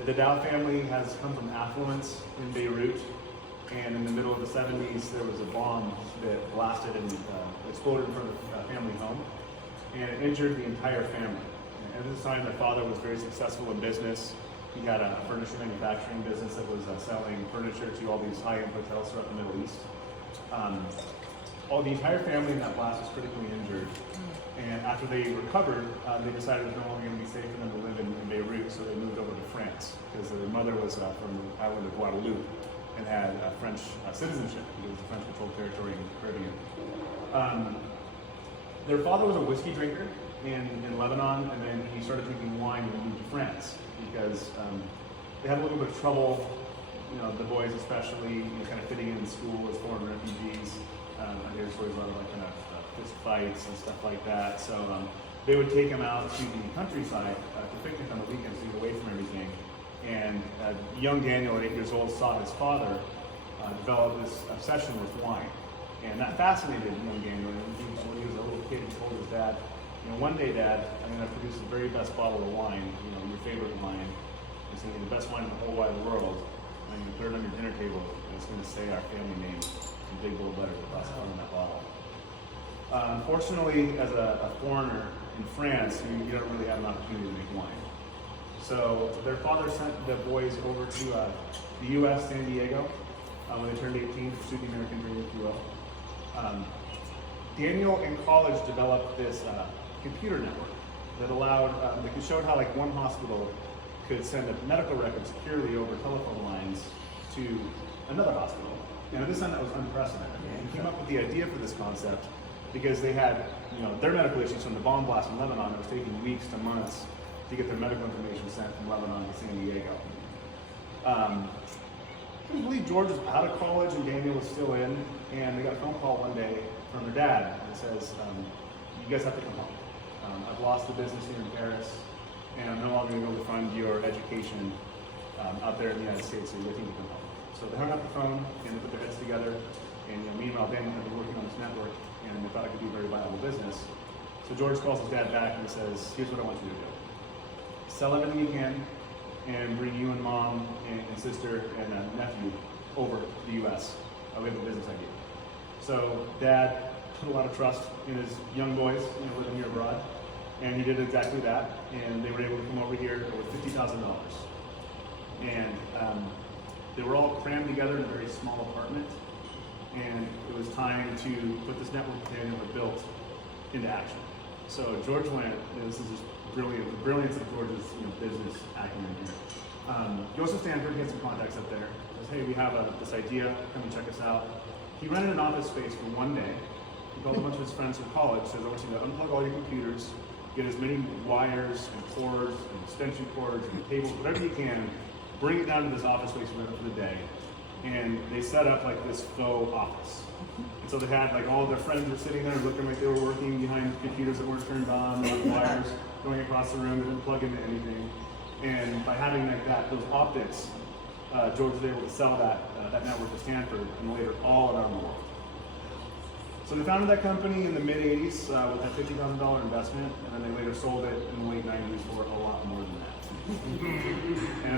The Dow family has come from affluence in Beirut, and in the middle of the 70s, there was a bomb that blasted and exploded in front of the family home, and it injured the entire family. And at this time, their father was very successful in business. He had a furniture manufacturing business that was selling furniture to all these high-end hotels throughout the Middle East. The entire family in that blast was critically injured. And after they recovered, they decided it was no longer going to be safe for them to live in Beirut, so they moved over to France, because their mother was from the island of Guadeloupe and had French citizenship, because it was a French-controlled territory in the Caribbean. Their father was a whiskey drinker in Lebanon, and then he started drinking wine when he moved to France, because they had a little bit of trouble, the boys especially, kind of fitting in school as foreign refugees. I hear stories about like kind of fist fights and stuff like that. So they would take him out to the countryside to picnic on the weekends to get away from everything. And young Daniel, at 8 years old, saw his father develop this obsession with wine. And that fascinated young Daniel. And when he was a little kid, he told his dad, one day, Dad, I'm going to produce the very best bottle of wine, your favorite wine. It's going to be the best wine in the whole wide world. And I'm going to put it on your dinner table, and it's going to say our family name in big bold letters across the front of that bottle. Unfortunately, as a foreigner in France, you don't really have an opportunity to make wine. So their father sent the boys over to the U.S., San Diego, when they turned 18 to pursue the American dream, if you will. Daniel in college developed this computer network that allowed, that showed how like one hospital could send a medical record securely over telephone lines to another hospital. And at this time, that was unprecedented. And he came up with the idea for this concept because they had, their medical issues from the bomb blast in Lebanon. It was taking weeks to months to get their medical information sent from Lebanon to San Diego. I believe George was out of college and Daniel was still in, and they got a phone call one day from their dad that says, you guys have to come home. I've lost the business here in Paris, and I'm no longer going to be able to fund your education out there in the United States, so you're looking to come home. So they hung up the phone and they put their heads together, and meanwhile Daniel had been working on this network, and they thought it could be a very viable business. So George calls his dad back and he says, here's what I want you to do. Sell everything you can and bring you and mom and sister and nephew over to the US. We have a business idea. So dad put a lot of trust in his young boys, living here abroad, and he did exactly that, and they were able to come over here with $50,000. And they were all crammed together in a very small apartment, and it was time to put this network that Daniel had built into action. So George went, and this is just brilliant, the brilliance of George's business acumen here. He goes to Stanford, he had some contacts up there, says, hey, we have this idea, come and check us out. He rented an office space for one day. He called a bunch of his friends from college, says, I want you to unplug all your computers, get as many wires and cords and extension cords and cables, whatever you can, bring it down to this office space we rented for the day. And they set up like this faux office. And so they had like all their friends were sitting there looking like they were working behind computers that weren't turned on, like wires going across the room, they didn't plug into anything. And by having like that, those optics, George was able to sell that network to Stanford and later all around the world. So they founded that company in the mid-'80s with a $50,000 investment, and then they later sold it in the late '90s for a lot more than that. And